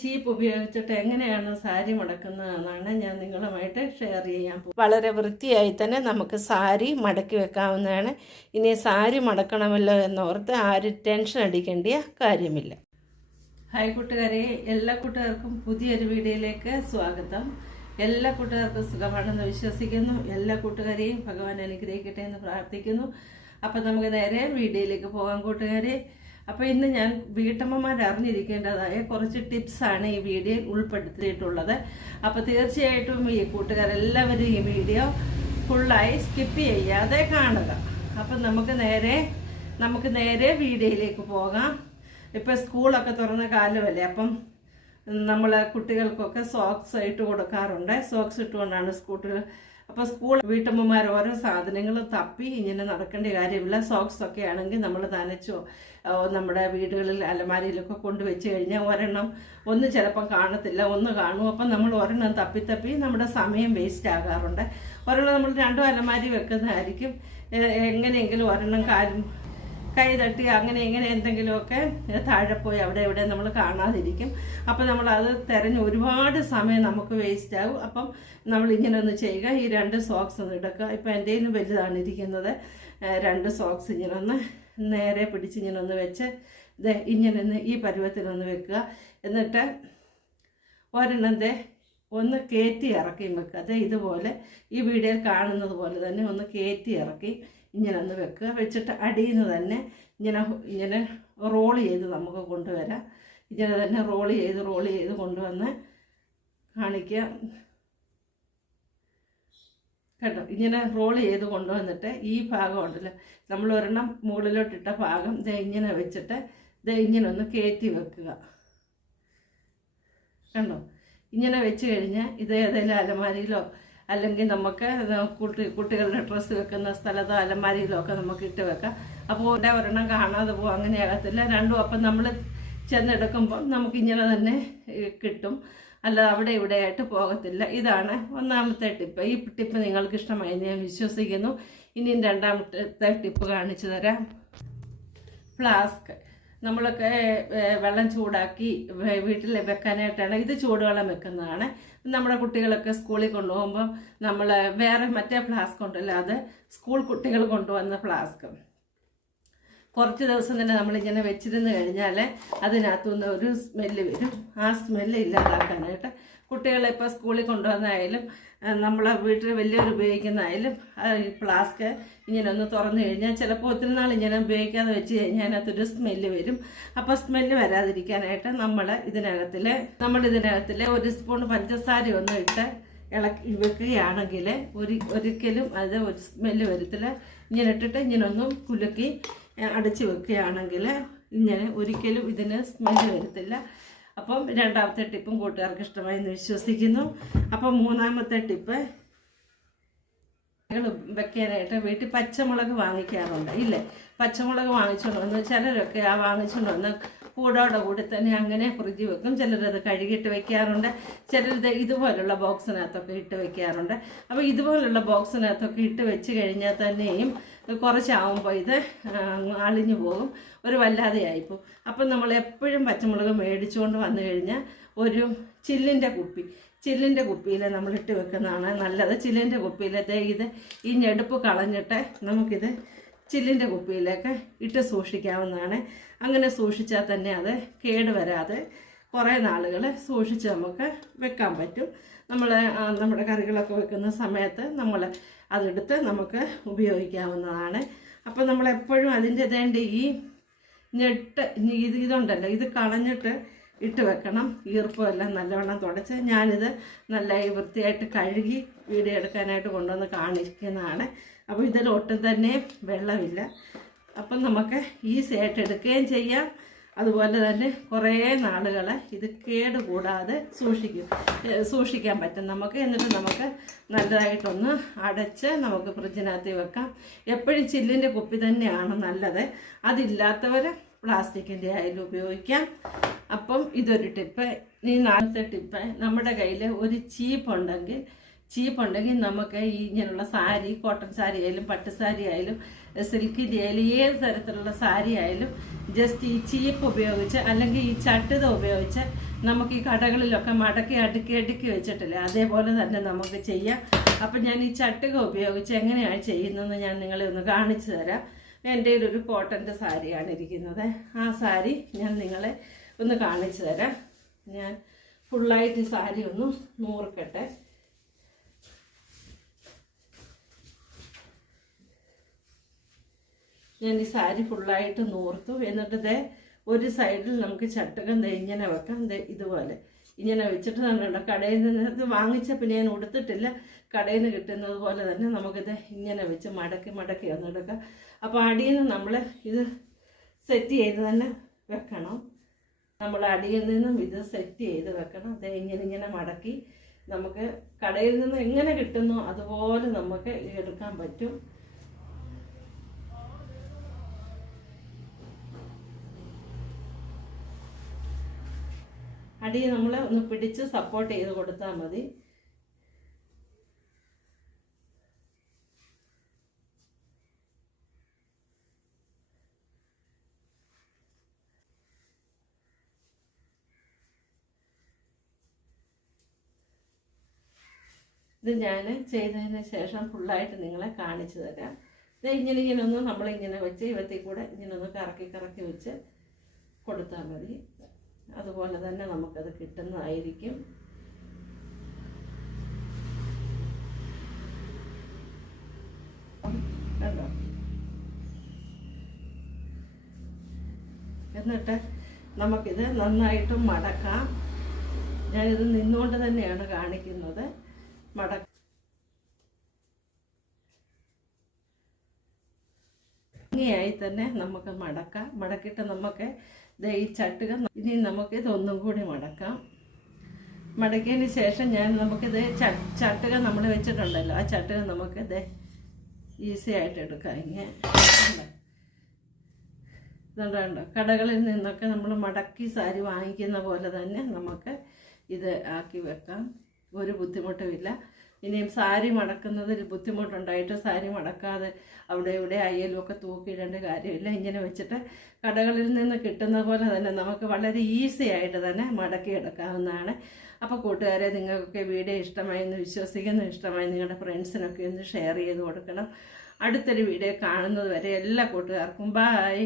ചീപ്പ് ഉപയോഗിച്ചിട്ട് എങ്ങനെയാണ് സാരി മടക്കുന്നതെന്നാണ് ഞാൻ നിങ്ങളുമായിട്ട് ഷെയർ ചെയ്യാൻ പോകും വളരെ വൃത്തിയായി തന്നെ നമുക്ക് സാരി മടക്കി വെക്കാവുന്നതാണ്. ഇനി സാരി മടക്കണമല്ലോ എന്നോർത്ത് ആരും ടെൻഷൻ അടിക്കേണ്ട കാര്യമില്ല. ഹായ് കൂട്ടുകാരെ എല്ലാ കൂട്ടുകാർക്കും പുതിയൊരു വീഡിയോയിലേക്ക് സ്വാഗതം. എല്ലാ കൂട്ടുകാർക്കും സുഖമാണെന്ന് വിശ്വസിക്കുന്നു. എല്ലാ കൂട്ടുകാരെയും ഭഗവാൻ അനുഗ്രഹിക്കട്ടെ എന്ന് പ്രാർത്ഥിക്കുന്നു. അപ്പം നമുക്ക് നേരെ വീഡിയോയിലേക്ക് പോകാം കൂട്ടുകാരെ. അപ്പോൾ ഇന്ന് ഞാൻ വീട്ടമ്മമാർ അറിഞ്ഞിരിക്കേണ്ടതായ കുറച്ച് ടിപ്സാണ് ഈ വീഡിയോയിൽ ഉൾപ്പെടുത്തിയിട്ടുള്ളത്. അപ്പോൾ തീർച്ചയായിട്ടും ഈ കൂട്ടുകാരെല്ലാവരും ഈ വീഡിയോ ഫുള്ളായി സ്കിപ്പ് ചെയ്യാതെ കാണുക. അപ്പം നമുക്ക് നേരെ നമുക്ക് നേരെ വീഡിയോയിലേക്ക് പോകാം. ഇപ്പം സ്കൂളൊക്കെ തുറന്ന കാലമല്ലേ അപ്പം നമ്മൾ കുട്ടികൾക്കൊക്കെ സോക്സ് ഇട്ട് കൊടുക്കാറുണ്ട്. സോക്സ് ഇട്ടുകൊണ്ടാണ് സ്കൂട്ടുകൾ അപ്പോൾ സ്കൂൾ വീട്ടമ്മമാർ ഓരോ സാധനങ്ങളും തപ്പി ഇങ്ങനെ നടക്കേണ്ട കാര്യമില്ല. സോക്സ് ഒക്കെ ആണെങ്കിൽ നമ്മൾ നനച്ചോ നമ്മുടെ വീടുകളിൽ അലമാരിയിലൊക്കെ കൊണ്ടുവച്ച് കഴിഞ്ഞാൽ ഒരെണ്ണം ഒന്ന് ചിലപ്പം കാണത്തില്ല ഒന്ന് കാണും. അപ്പം നമ്മൾ ഒരെണ്ണം തപ്പി തപ്പി നമ്മുടെ സമയം വേസ്റ്റ് ആകാറുണ്ട്. ഒരെണ്ണം നമ്മൾ രണ്ടും അലമാരി വെക്കുന്നതായിരിക്കും. എങ്ങനെയെങ്കിലും ഒരെണ്ണം കാലും കൈ തട്ടി അങ്ങനെ ഇങ്ങനെ എന്തെങ്കിലുമൊക്കെ താഴെ പോയി അവിടെ ഇവിടെ നമ്മൾ കാണാതിരിക്കും. അപ്പം നമ്മൾ അത് തിരഞ്ഞ് ഒരുപാട് സമയം നമുക്ക് വേസ്റ്റ് ആകും. അപ്പം നമ്മൾ ഇങ്ങനെ ഒന്ന് ചെയ്യുക. ഈ രണ്ട് സോക്സ് ഒന്ന് എടുക്കുക. ഇപ്പം എന്റെ കയ്യിൽ വലുതാണ് ഇരിക്കുന്നത്. രണ്ട് സോക്സ് ഇങ്ങനെ ഒന്ന് നേരെ പിടിച്ച് ഇങ്ങനെ ഒന്ന് വെച്ച് ഇത് ഇങ്ങനെ ഒന്ന് ഈ പരുവത്തിലൊന്ന് വെക്കുക. എന്നിട്ട് ഒരെണ്ണത്തെ ഒന്ന് കയറ്റി ഇറക്കിയും വെക്കുക. അതെ ഇതുപോലെ ഈ വീഡിയോയിൽ കാണുന്നത് പോലെ തന്നെ ഒന്ന് കയറ്റി ഇറക്കി ഇങ്ങനെ ഒന്ന് വെക്കുക. വെച്ചിട്ട് അടിയിൽ നിന്ന് തന്നെ ഇങ്ങനെ ഇങ്ങനെ റോൾ ചെയ്ത് നമുക്ക് കൊണ്ടുവരാം. ഇങ്ങനെ തന്നെ റോൾ ചെയ്ത് റോൾ ചെയ്ത് കൊണ്ടുവന്ന് കാണിക്കുക. കേട്ടോ ഇങ്ങനെ റോൾ ചെയ്ത് കൊണ്ടുവന്നിട്ട് ഈ ഭാഗം ഉണ്ടല്ലോ. നമ്മൾ ഒരെണ്ണം മുകളിലോട്ടിട്ട ഭാഗം ദേ ഇങ്ങനെ വെച്ചിട്ട് ദേ ഇങ്ങനെ ഒന്ന് കയറ്റി വെക്കുക. കണ്ടോ? ഇങ്ങനെ വെച്ച് കഴിഞ്ഞാൽ ഇത് ഏതെങ്കിലും അലമാരിയിലോ അല്ലെങ്കിൽ നമുക്ക് കുട്ടി കുട്ടികളുടെ ഡ്രസ്സ് വെക്കുന്ന സ്ഥലത്തോ അലമാരിയിലോ ഒക്കെ നമുക്ക് ഇട്ട് വെക്കാം. അപ്പോൾ ഇവിടെ ഒരെണ്ണം കാണാതെ പോകും അങ്ങനെ ആകത്തില്ല. രണ്ടും അപ്പം നമ്മൾ ചെന്നെടുക്കുമ്പോൾ നമുക്കിങ്ങനെ തന്നെ കിട്ടും. അല്ല അവിടെ ഇവിടെ ആയിട്ട് പോകത്തില്ല. ഇതാണ് ഒന്നാമത്തെ ടിപ്പ്. ഈ ടിപ്പ് നിങ്ങൾക്ക് ഇഷ്ടമായി ഞാൻ വിശ്വസിക്കുന്നു. ഇനിയും രണ്ടാമത്തെ ടിപ്പ് കാണിച്ചു തരാം. ഫ്ലാസ്ക്. നമ്മളൊക്കെ വെള്ളം ചൂടാക്കി വീട്ടിൽ വെക്കാനായിട്ടാണ് ഇത് ചൂടുവെള്ളം വെക്കുന്നതാണ്. നമ്മുടെ കുട്ടികളൊക്കെ സ്കൂളിൽ കൊണ്ടുപോകുമ്പോൾ നമ്മൾ വേറെ മറ്റേ ഫ്ലാസ്ക് ഉണ്ടല്ലോ അത് സ്കൂൾ കുട്ടികൾ കൊണ്ടുവന്ന ഫ്ലാസ്ക്. കുറച്ച് ദിവസം തന്നെ നമ്മളിങ്ങനെ വെച്ചിരുന്ന് കഴിഞ്ഞാൽ അതിനകത്തുനിന്ന് ഒരു സ്മെല്ല് വരും. ആ സ്മെല്ല് ഇല്ലാതാക്കാനായിട്ട് കുട്ടികളെ ഇപ്പോൾ സ്കൂളിൽ കൊണ്ടുവന്നായാലും നമ്മളെ വീട്ടിൽ വലിയവർ ഉപയോഗിക്കുന്നതായാലും ഈ ഫ്ലാസ്ക് ഇങ്ങനെ ഒന്ന് തുറന്നു കഴിഞ്ഞാൽ ചിലപ്പോൾ ഒത്തിരി നാൾ ഇങ്ങനെ ഉപയോഗിക്കാതെ വെച്ച് കഴിഞ്ഞാൽ അതിനകത്തൊരു സ്മെല്ല് വരും. അപ്പോൾ സ്മെല്ല് വരാതിരിക്കാനായിട്ട് നമ്മൾ ഇതിനകത്തിൽ നമ്മൾ ഇതിനകത്തിൽ ഒരു സ്പൂൺ പഞ്ചസാര ഒന്ന് ഇട്ട് ഇളക്കി വെക്കുകയാണെങ്കിൽ ഒരു ഒരിക്കലും അത് ഒരു സ്മെല്ല് വരത്തില്ല. ഇങ്ങനെ ഇട്ടിട്ട് ഇങ്ങനെ ഒന്നും കുലുക്കി അടച്ച് വെക്കുകയാണെങ്കിൽ ഇങ്ങനെ ഒരിക്കലും ഇതിന് സ്മെല്ല് വരത്തില്ല. അപ്പം രണ്ടാമത്തെ ടിപ്പും കൂട്ടുകാർക്ക് ഇഷ്ടമായി എന്ന് വിശ്വസിക്കുന്നു. അപ്പം മൂന്നാമത്തെ ടിപ്പ് വെക്കാനായിട്ട് വീട്ടിൽ പച്ചമുളക് വാങ്ങിക്കാറുണ്ട്. ഇല്ലേ? പച്ചമുളക് വാങ്ങിച്ചുകൊണ്ട് വന്ന് ചിലരൊക്കെ ആ വാങ്ങിച്ചുകൊണ്ട് വന്ന് കൂടോടെ കൂടി തന്നെ അങ്ങനെ ഫ്രിഡ്ജ് വെക്കും. ചിലരത് കഴുകിയിട്ട് വെക്കാറുണ്ട്. ചിലരത് ഇതുപോലുള്ള ബോക്സിനകത്തൊക്കെ ഇട്ട് വെക്കാറുണ്ട്. അപ്പോൾ ഇതുപോലുള്ള ബോക്സിനകത്തൊക്കെ ഇട്ട് വെച്ച് കഴിഞ്ഞാൽ തന്നെയും കുറച്ചാവുമ്പോൾ ഇത് അളിഞ്ഞു പോകും. ഒരു വല്ലാതെയായിപ്പോൾ അപ്പം നമ്മൾ എപ്പോഴും പച്ചമുളക് മേടിച്ചുകൊണ്ട് വന്നു കഴിഞ്ഞാൽ ഒരു ചില്ലിന്റെ കുപ്പി. ചില്ലിന്റെ കുപ്പിയിൽ നമ്മൾ ഇട്ട് വെക്കുന്നതാണ് നല്ലത്. ചില്ലിന്റെ കുപ്പിയിൽ ഇത് ഈ ഞെടുപ്പ് കളഞ്ഞിട്ട് നമുക്കിത് ചില്ലിന്റെ കുപ്പിയിലൊക്കെ ഇട്ട് സൂക്ഷിക്കാവുന്നതാണ്. അങ്ങനെ സൂക്ഷിച്ചാൽ തന്നെ അത് കേട് വരാതെ കുറേ നാളുകൾ സൂക്ഷിച്ച് നമുക്ക് വെക്കാൻ പറ്റും. നമ്മൾ നമ്മുടെ കറികളൊക്കെ വെക്കുന്ന സമയത്ത് നമ്മൾ അതെടുത്ത് നമുക്ക് ഉപയോഗിക്കാവുന്നതാണ്. അപ്പോൾ നമ്മളെപ്പോഴും അതിന്റെ ഇതേണ്ട ഈ ഞെട്ട് ഇത് ഇതുണ്ടല്ലോ ഇത് കളഞ്ഞിട്ട് ഇട്ട് വെക്കണം. ഈർപ്പം എല്ലാം നല്ലവണ്ണം തുടച്ച് ഞാനിത് നല്ല വൃത്തിയായിട്ട് കഴുകി വീഡിയോ എടുക്കാനായിട്ട് കൊണ്ടുവന്ന് കാണിക്കുന്നതാണ്. അപ്പോൾ ഇതിൽ ഒട്ടും തന്നെ വെള്ളമില്ല. അപ്പം നമുക്ക് ഈസി ആയിട്ട് എടുക്കുകയും ചെയ്യാം. അതുപോലെ തന്നെ കുറേ നാളുകൾ ഇത് കേട് കൂടാതെ സൂക്ഷിക്കും സൂക്ഷിക്കാൻ പറ്റും. നമുക്ക് എന്നിട്ട് നമുക്ക് നല്ലതായിട്ടൊന്ന് അടച്ച് നമുക്ക് ഫ്രിഡ്ജിനകത്ത് വെക്കാം. എപ്പോഴും ചില്ലിന്റെ കുപ്പി തന്നെയാണ് നല്ലത്. അതില്ലാത്തവർ പ്ലാസ്റ്റിക്കിന്റെ ആയാലും ഉപയോഗിക്കാം. അപ്പം ഇതൊരു ടിപ്പ് ഈ നാളത്തെ ടിപ്പ് നമ്മുടെ കയ്യിൽ ഒരു ചീപ്പ് ഉണ്ടെങ്കിൽ ചീപ്പ് ഉണ്ടെങ്കിൽ നമുക്ക് ഈ ഇങ്ങനെയുള്ള സാരി കോട്ടൺ സാരി ആയാലും പട്ട് സാരി ആയാലും സിൽക്കിന്റെ ആയാലും ഏത് തരത്തിലുള്ള സാരി ആയാലും ജസ്റ്റ് ഈ ചീപ്പ് ഉപയോഗിച്ച് അല്ലെങ്കിൽ ഈ ചട്ടുത ഉപയോഗിച്ച് നമുക്ക് ഈ കടകളിലൊക്കെ മടക്കി അടുക്കി അടുക്കി വെച്ചിട്ടില്ലേ? അതേപോലെ തന്നെ നമുക്ക് ചെയ്യാം. അപ്പം ഞാൻ ഈ ചട്ടുക ഉപയോഗിച്ച് എങ്ങനെയാണ് ചെയ്യുന്നതെന്ന് ഞാൻ നിങ്ങളെ ഒന്ന് കാണിച്ചു തരാം. എന്റെ ഒരു കോട്ടന്റെ സാരിയാണ് ഇരിക്കുന്നത്. ആ സാരി ഞാൻ നിങ്ങളെ ഒന്ന് കാണിച്ചു തരാം. ഞാൻ ഫുള്ളായിട്ട് സാരി ഒന്ന് നൂറുക്കട്ടെ ഞാൻ ഈ സാരി ഫുള്ളായിട്ട് നൂർത്തു. എന്നിട്ട് ഒരു സൈഡിൽ നമുക്ക് ചട്ടകം ഇങ്ങനെ വെക്കാം. ദേ ഇതുപോലെ. ഇങ്ങനെ വെച്ചിട്ട് നമ്മളുണ്ട് കടയിൽ നിന്ന് ഇത് വാങ്ങിച്ച പിന്നെ ഞാൻ ഉടുത്തിട്ടില്ല. കടയിൽ നിന്ന് കിട്ടുന്നത് പോലെ തന്നെ നമുക്കിത് ഇങ്ങനെ വെച്ച് മടക്കി മടക്കി ഒന്ന് എടുക്കാം. അപ്പോൾ അടിയിൽ നിന്ന് നമ്മൾ ഇത് സെറ്റ് ചെയ്ത് തന്നെ വെക്കണം. നമ്മൾ അടിയിൽ നിന്നും ഇത് സെറ്റ് ചെയ്ത് വെക്കണം. അത് ഇങ്ങനെ ഇങ്ങനെ മടക്കി നമുക്ക് കടയിൽ നിന്ന് എങ്ങനെ കിട്ടുന്നോ അതുപോലെ നമുക്ക് എടുക്കാൻ പറ്റും. അടി നമ്മൾ ഒന്ന് പിടിച്ച് സപ്പോർട്ട് ചെയ്ത് കൊടുത്താൽ മതി. ഇത് ഞാൻ ചെയ്തതിന് ശേഷം ഫുള്ളായിട്ട് നിങ്ങളെ കാണിച്ചു തരാം. ഇത് ഇങ്ങനെ ഇങ്ങനെ ഒന്ന് നമ്മളിങ്ങനെ വെച്ച് ഇവത്തിൽ കൂടെ ഇങ്ങനെ ഒന്ന് കറക്കി കറക്കി വെച്ച് കൊടുത്താൽ മതി. അതുപോലെ തന്നെ നമുക്കത് കിട്ടുന്നതായിരിക്കും. എന്നിട്ട് നമുക്കിത് നന്നായിട്ട് മടക്കാം. ഞാനിത് നിന്നുകൊണ്ട് തന്നെയാണ് കാണിക്കുന്നത്. മടക്ക ഭംഗിയായി തന്നെ നമുക്ക് മടക്കാം. മടക്കിയിട്ട് നമുക്ക് ഈ ചട്ടുക ഇനി നമുക്ക് ഇതൊന്നും കൂടി മടക്കാം. മടക്കിയതിന് ശേഷം ഞാൻ നമുക്കിത് ചട്ടുക നമ്മൾ വെച്ചിട്ടുണ്ടല്ലോ. ആ ചട്ടുക നമുക്ക് ഇത് ഈസി ആയിട്ട് എടുക്കാം ഇങ്ങനെ. ഇതുണ്ടോ? കടകളിൽ നിന്നൊക്കെ നമ്മൾ മടക്കി സാരി വാങ്ങിക്കുന്ന പോലെ തന്നെ നമുക്ക് ഇത് ആക്കി വെക്കാം. ഒരു ബുദ്ധിമുട്ടുമില്ല. ഇനിയും സാരി മടക്കുന്നതിൽ ബുദ്ധിമുട്ടുണ്ടായിട്ട് സാരി മടക്കാതെ അവിടെ ഇവിടെ അയ്യലുമൊക്കെ തൂക്കിയിടേണ്ട കാര്യമില്ല. ഇങ്ങനെ വെച്ചിട്ട് കടകളിൽ നിന്ന് കിട്ടുന്ന പോലെ തന്നെ നമുക്ക് വളരെ ഈസി ആയിട്ട് തന്നെ മടക്കി എടുക്കാവുന്നതാണ്. അപ്പോൾ കൂട്ടുകാരെ നിങ്ങൾക്കൊക്കെ വീഡിയോ ഇഷ്ടമായെന്ന് വിശ്വസിക്കുന്നു. ഇഷ്ടമായി നിങ്ങളുടെ ഫ്രണ്ട്സിനൊക്കെ ഒന്ന് ഷെയർ ചെയ്ത് കൊടുക്കണം. അടുത്തൊരു വീഡിയോ കാണുന്നത് വരെ എല്ലാ കൂട്ടുകാർക്കും ബായ്.